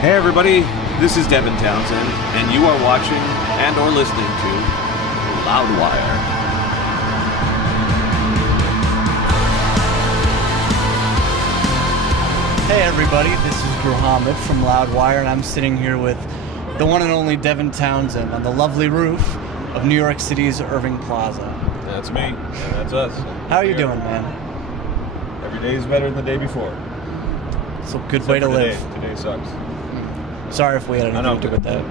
Hey everybody, this is Devin Townsend, and you are watching and or listening to Loudwire. Hey everybody, this is Muhammad from Loudwire, and I'm sitting here with the one and only Devin Townsend on the lovely roof of New York City's Irving Plaza. That's me, and that's us. How are you doing, man? Every day is better than the day before. It's a good way to live. Today sucks. Sorry if we had anything to do with that.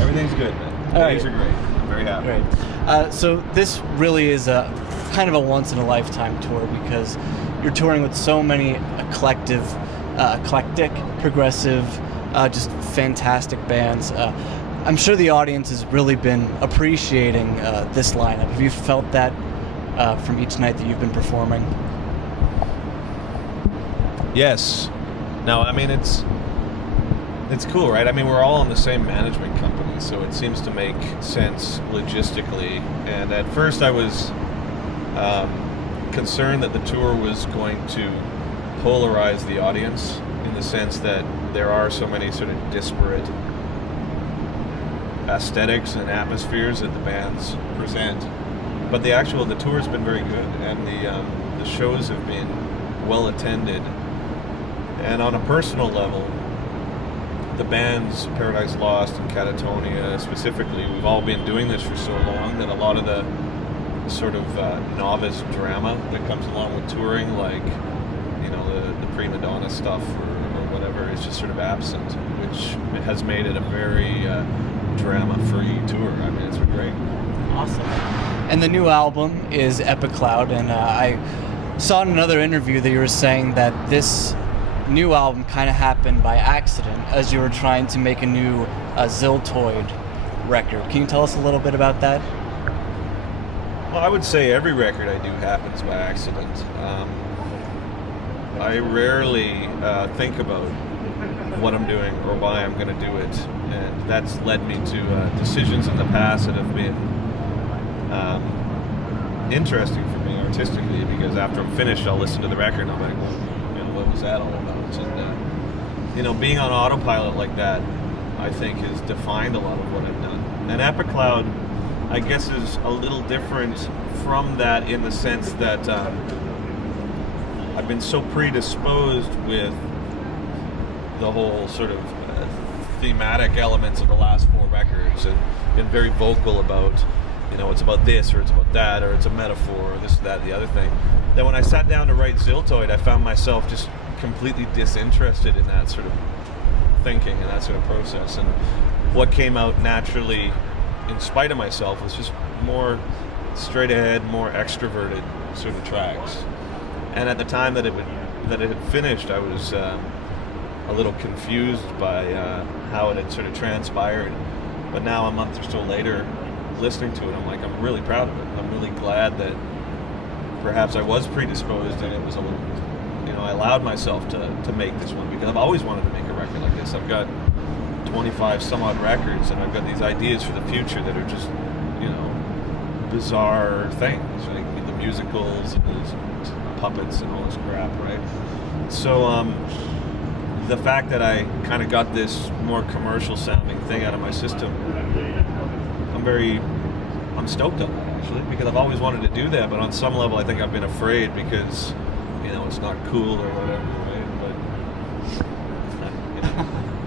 Everything's good, man. Days are great. I'm very happy. Great. So this really is a kind of a once-in-a-lifetime tour because you're touring with so many eclectic, progressive, just fantastic bands. I'm sure the audience has really been appreciating this lineup. Have you felt that from each night that you've been performing? Yes. No, I mean, it's cool, right? I mean, we're all in the same management company, so it seems to make sense logistically. And at first I was concerned that the tour was going to polarize the audience in the sense that there are so many sort of disparate aesthetics and atmospheres that the bands present. But the tour's been very good, and the shows have been well attended. And on a personal level, the bands Paradise Lost and Catatonia specifically, we've all been doing this for so long that a lot of the sort of novice drama that comes along with touring, like, you know, the prima donna stuff or whatever, is just sort of absent, which has made it a very drama-free tour. I mean, it's been great. Awesome. And the new album is Epic Cloud, and I saw in another interview that you were saying that this new album kind of happened by accident as you were trying to make a new Ziltoid record. Can you tell us a little bit about that? Well, I would say every record I do happens by accident. I rarely think about what I'm doing or why I'm going to do it, and that's led me to decisions in the past that have been interesting for me artistically, because after I'm finished I'll listen to the record and I'm like, well, what was that all about? And you know, being on autopilot like that, I think, has defined a lot of what I've done. And Epic Cloud, I guess, is a little different from that in the sense that I've been so predisposed with the whole sort of thematic elements of the last four records, and been very vocal about, you know, it's about this or it's about that or it's a metaphor or this, that, the other thing. Then when I sat down to write Ziltoid, I found myself just completely disinterested in that sort of thinking and that sort of process. And what came out naturally, in spite of myself, was just more straight ahead, more extroverted sort of tracks. And at the time that it had finished, I was a little confused by how it had sort of transpired. But now, a month or so later, listening to it, I'm like, I'm really proud of it. I'm really glad that perhaps I was predisposed and it was a little, you know, I allowed myself to make this one, because I've always wanted to make a record like this. I've got 25 some odd records, and I've got these ideas for the future that are just, you know, bizarre things, like the musicals and these puppets and all this crap, right? So the fact that I kind of got this more commercial sounding thing out of my system, I'm stoked on that, actually, because I've always wanted to do that, but on some level I think I've been afraid because, you know, it's not cool or whatever, right? But you know,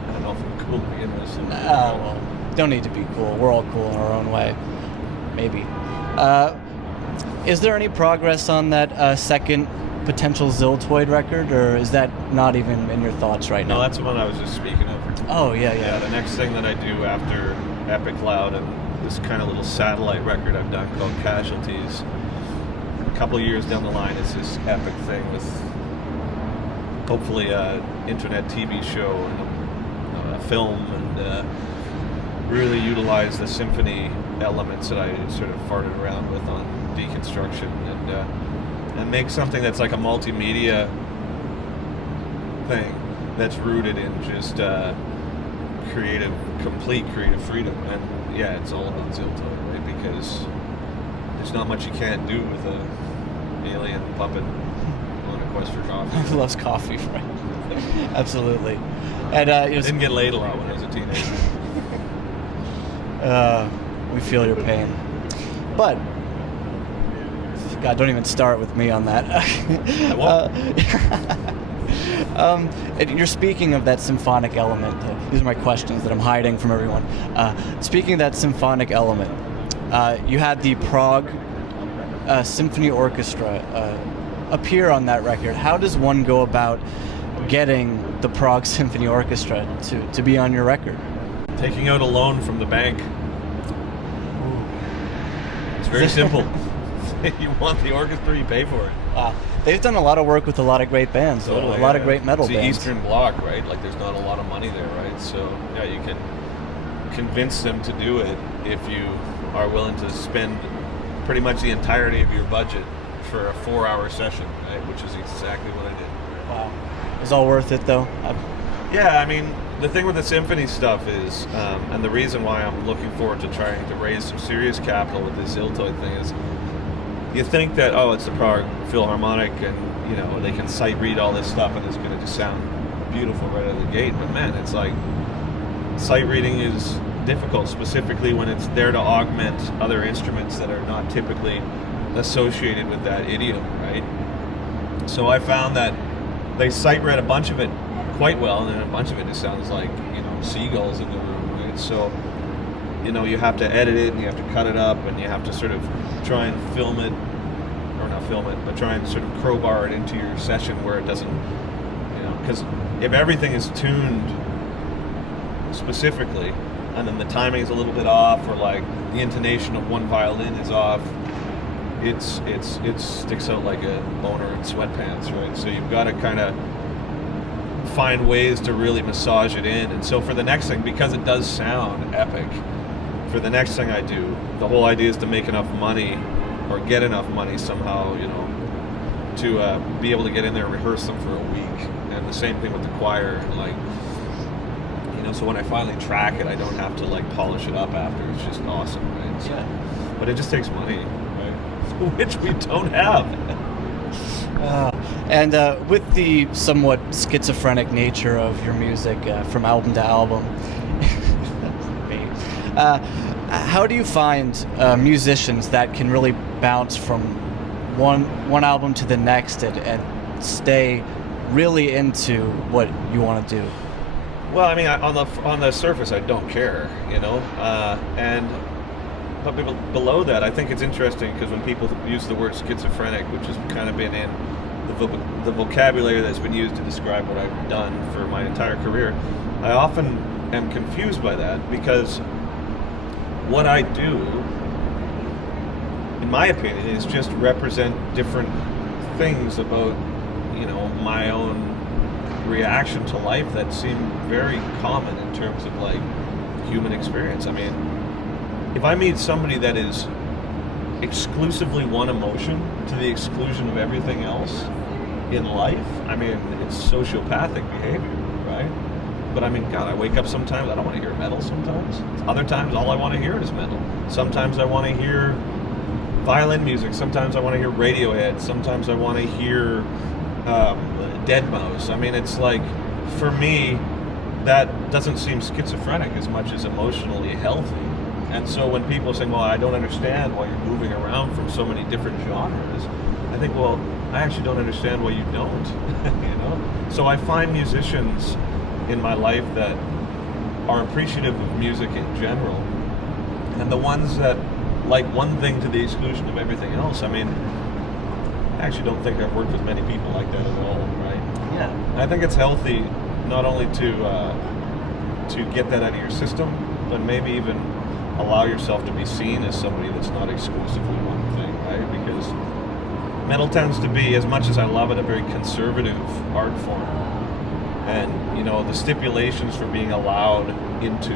I don't know if I'm cool to begin with. So Well, don't need to be cool. We're all cool in our own way. Maybe. Is there any progress on that second potential Ziltoid record, or is that not even in your thoughts right now? No, that's the one I was just speaking of. Oh, yeah. Yeah, the next thing that I do after Epic Cloud and this kind of little satellite record I've done called Casualties, a couple of years down the line, is this epic thing with hopefully an internet TV show and a film, and really utilize the symphony elements that I sort of farted around with on Deconstruction, and make something that's like a multimedia thing that's rooted in just complete creative freedom. And yeah, it's all about Ziltoid, right? Because there's not much you can't do with a alien puppet on a quest for coffee. Who loves coffee, right? Absolutely. And Didn't get laid a lot when I was a teenager. we feel your pain. But God, don't even start with me on that. I won't. And you're speaking of that symphonic element. These are my questions that I'm hiding from everyone. Speaking of that symphonic element, you had the Prague Symphony Orchestra appear on that record. How does one go about getting the Prague Symphony Orchestra to be on your record? Taking out a loan from the bank. It's very simple. You want the orchestra, you pay for it. Wow. They've done a lot of work with a lot of great bands, though. A lot of great metal it's bands. It's the Eastern Bloc, right? Like, there's not a lot of money there, right? So, yeah, you can convince them to do it if you are willing to spend pretty much the entirety of your budget for a 4-hour session, right? Which is exactly what I did. Wow. It was all worth it, though? Yeah, I mean, the thing with the symphony stuff is, and the reason why I'm looking forward to trying to raise some serious capital with this Ziltoid thing is, you think that, oh, it's the Prague Philharmonic and, you know, they can sight read all this stuff and it's going to just sound beautiful right out of the gate. But man, it's like, sight reading is difficult, specifically when it's there to augment other instruments that are not typically associated with that idiom, right? So I found that they sight read a bunch of it quite well, and then a bunch of it just sounds like, you know, seagulls in the room, right? So, you know, you have to edit it and you have to cut it up and you have to sort of try and film it, or not film it, but try and sort of crowbar it into your session where it doesn't, you know, because if everything is tuned specifically and then the timing is a little bit off, or like the intonation of one violin is off, it sticks out like a boner in sweatpants, right? So you've got to kind of find ways to really massage it in. And so for the next thing, because it does sound epic, for the next thing I do, the whole idea is to make enough money, or get enough money somehow, you know, to be able to get in there and rehearse them for a week. And the same thing with the choir, and like, you know, so when I finally track it, I don't have to like polish it up after. It's just awesome, right? So, Yeah. But it just takes money, right? Which we don't have. And with the somewhat schizophrenic nature of your music from album to album, how do you find musicians that can really bounce from one album to the next and stay really into what you want to do? Well, I mean, on the surface, I don't care, you know, but below that, I think it's interesting because when people use the word schizophrenic, which has kind of been in the vocabulary that's been used to describe what I've done for my entire career, I often am confused by that, because what I do, in my opinion, is just represent different things about, you know, my own reaction to life that seem very common in terms of like human experience. I mean, if I meet somebody that is exclusively one emotion to the exclusion of everything else in life, I mean, it's sociopathic behavior, right? But I mean, God, I wake up sometimes, I don't want to hear metal sometimes. Other times, all I want to hear is metal. Sometimes I want to hear violin music. Sometimes I want to hear Radiohead. Sometimes I want to hear Deadmau5. I mean, it's like, for me, that doesn't seem schizophrenic as much as emotionally healthy. And so when people say, well, I don't understand why you're moving around from so many different genres, I think, well, I actually don't understand why you don't, you know? So I find musicians in my life that are appreciative of music in general, and the ones that like one thing to the exclusion of everything else. I mean, I actually don't think I've worked with many people like that at all, right? Yeah. I think it's healthy not only to get that out of your system, but maybe even allow yourself to be seen as somebody that's not exclusively one thing, right? Because metal tends to be, as much as I love it, a very conservative art form. And, you know, the stipulations for being allowed into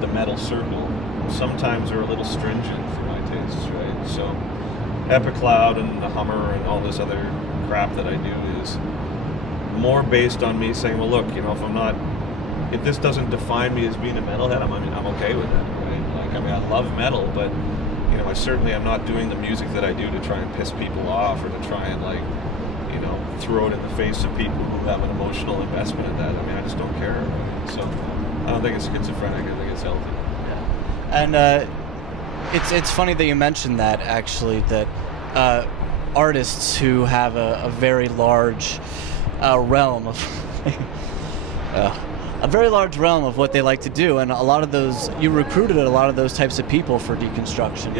the metal circle sometimes are a little stringent for my tastes, right? So Epicloud and the Hummer and all this other crap that I do is more based on me saying, well, look, you know, if this doesn't define me as being a metalhead, I'm okay with that, right? Like, I mean, I love metal, but, you know, I certainly am not doing the music that I do to try and piss people off or to try and, like, you know, throw it in the face of people who have an emotional investment in that. I mean, I just don't care. So I don't think it's schizophrenic. I think it's healthy. And it's funny that you mentioned that, actually, that artists who have a very large realm of what they like to do, and a lot of those, you recruited a lot of those types of people for Deconstruction.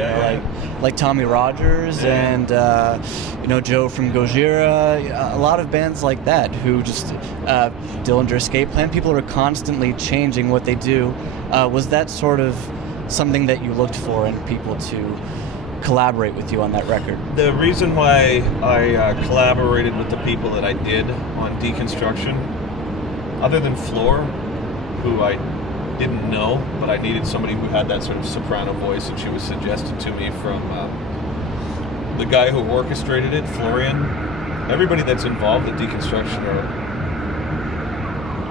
Like Tommy Rogers and Joe from Gojira, a lot of bands like that who just Dillinger Escape Plan. People are constantly changing what they do. Was that sort of something that you looked for in people to collaborate with you on that record? The reason why I collaborated with the people that I did on Deconstruction, other than Floor, who I didn't know, but I needed somebody who had that sort of soprano voice, and she was suggested to me from the guy who orchestrated it, Florian. Everybody that's involved in Deconstruction are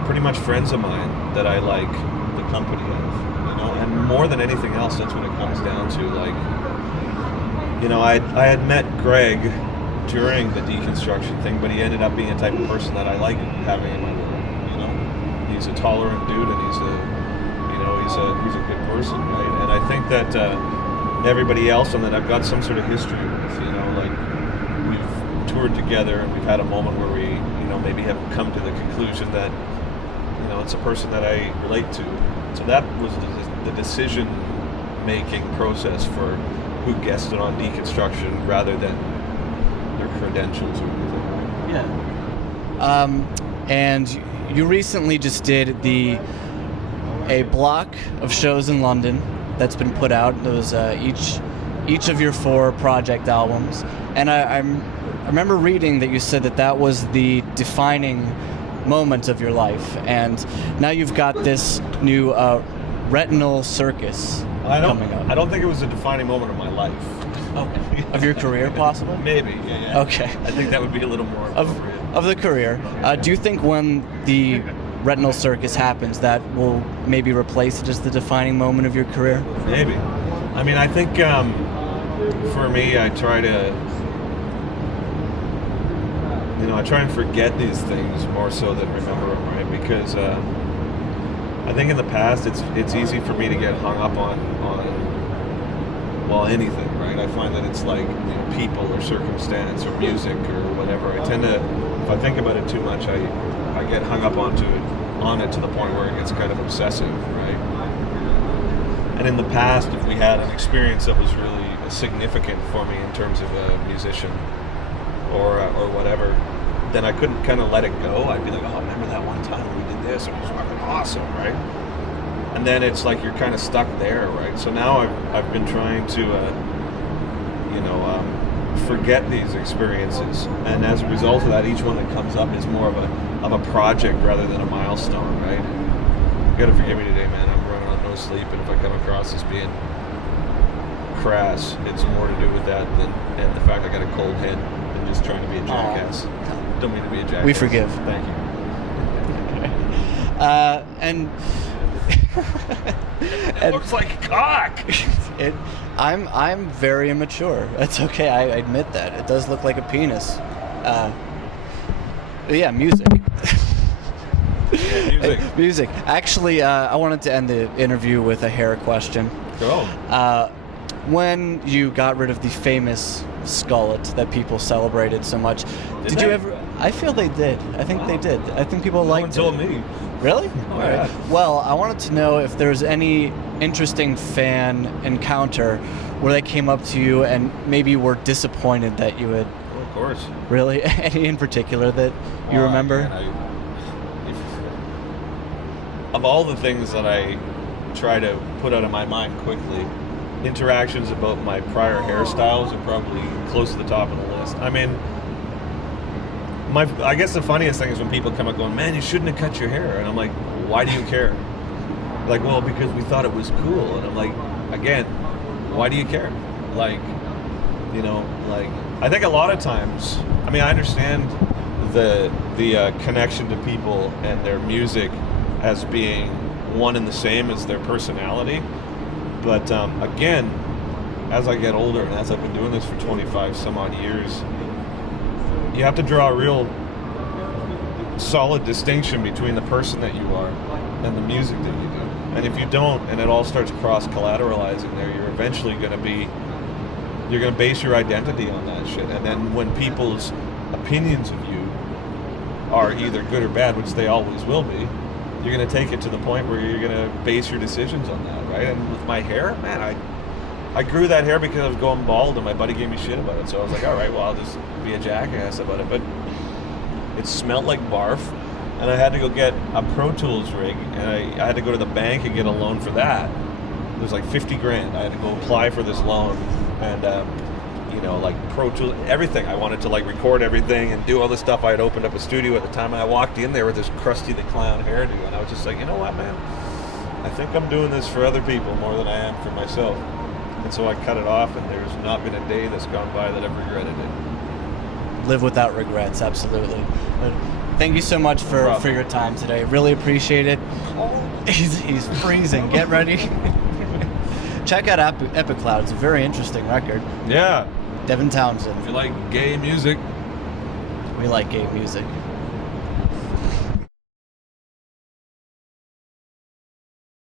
pretty much friends of mine that I like the company of, and more than anything else, that's what it comes down to. Like, I had met Greg during the Deconstruction thing, but he ended up being a type of person that I like having in my world. He's a tolerant dude, and he's a good person, right? And I think that everybody else and that I've got some sort of history with, like we've toured together and we've had a moment where we, maybe have come to the conclusion that, it's a person that I relate to. So that was the decision-making process for who guested on Deconstruction rather than their credentials or anything. Yeah. And you recently just did a block of shows in London that's been put out. Those each of your 4 project albums, and I remember reading that you said that was the defining moment of your life, and now you've got this new retinal circus coming up. I don't think it was a defining moment of my life. Okay. Of your career, possibly? Maybe, yeah. Okay. I think that would be a little more appropriate. Of the career. Do you think when the retinal circus happens, that will maybe replace just the defining moment of your career? Maybe. I mean, I think for me, I try to, I try and forget these things more so than remember them, right? Because I think in the past, it's easy for me to get hung up on anything, right? I find that it's like people or circumstance or music or whatever. I tend to, if I think about it too much, I get hung up on it to the point where it gets kind of obsessive, right? And in the past, if we had an experience that was really significant for me in terms of a musician or whatever, then I couldn't kind of let it go. I'd be like, oh, remember that one time we did this? It was fucking awesome, right? And then it's like you're kind of stuck there, right? So now I've been trying to, forget these experiences, and as a result of that, each one that comes up is more of a project rather than a milestone, right? You gotta forgive me today, man. I'm running on no sleep, and if I come across as being crass, it's more to do with that and the fact I got a cold head than just trying to be a jackass. Don't mean to be a jackass. We forgive. Thank you. And it looks like a cock. I'm very immature. That's okay. I admit that. It does look like a penis. Yeah, music. Yeah, music. Music. Actually, I wanted to end the interview with a hair question. Go. When you got rid of the famous skullet that people celebrated so much, did you ever? I feel they did. I think they did. I think people liked it. No one told me. Really? Oh, yeah. Well, I wanted to know if there's any interesting fan encounter where they came up to you and maybe were disappointed that you had. Oh, of course. Really? Any in particular that you remember? Man, of all the things that I try to put out of my mind quickly, interactions about my prior hairstyles are probably close to the top of the list. I mean, I guess the funniest thing is when people come up going, man, you shouldn't have cut your hair. And I'm like, why do you care? Like, well, because we thought it was cool. And I'm like, again, why do you care? Like, I think a lot of times, I mean, I understand the connection to people and their music as being one and the same as their personality. But again, as I get older and as I've been doing this for 25 some odd years, you have to draw a real solid distinction between the person that you are and the music that you do. And if you don't, and it all starts cross-collateralizing there, you're eventually going to base your identity on that shit. And then when people's opinions of you are either good or bad, which they always will be, you're going to take it to the point where you're going to base your decisions on that, right? And with my hair, man, I grew that hair because I was going bald, and my buddy gave me shit about it. So I was like, all right, well, I'll just be a jackass about it. But it smelled like barf, and I had to go get a Pro Tools rig, and I had to go to the bank and get a loan for that. It was like 50 grand. I had to go apply for this loan, and like Pro Tools, everything. I wanted to like record everything and do all this stuff. I had opened up a studio at the time, and I walked in there with this Krusty the Clown hairdo, and I was just like, you know what, man? I think I'm doing this for other people more than I am for myself. And so I cut it off, and there's not been a day that's gone by that I've regretted it. Live without regrets, absolutely. But thank you so much for your time today. Really appreciate it. He's freezing. Get ready. Check out Epic Cloud. It's a very interesting record. Yeah. Devin Townsend. If you like gay music. We like gay music.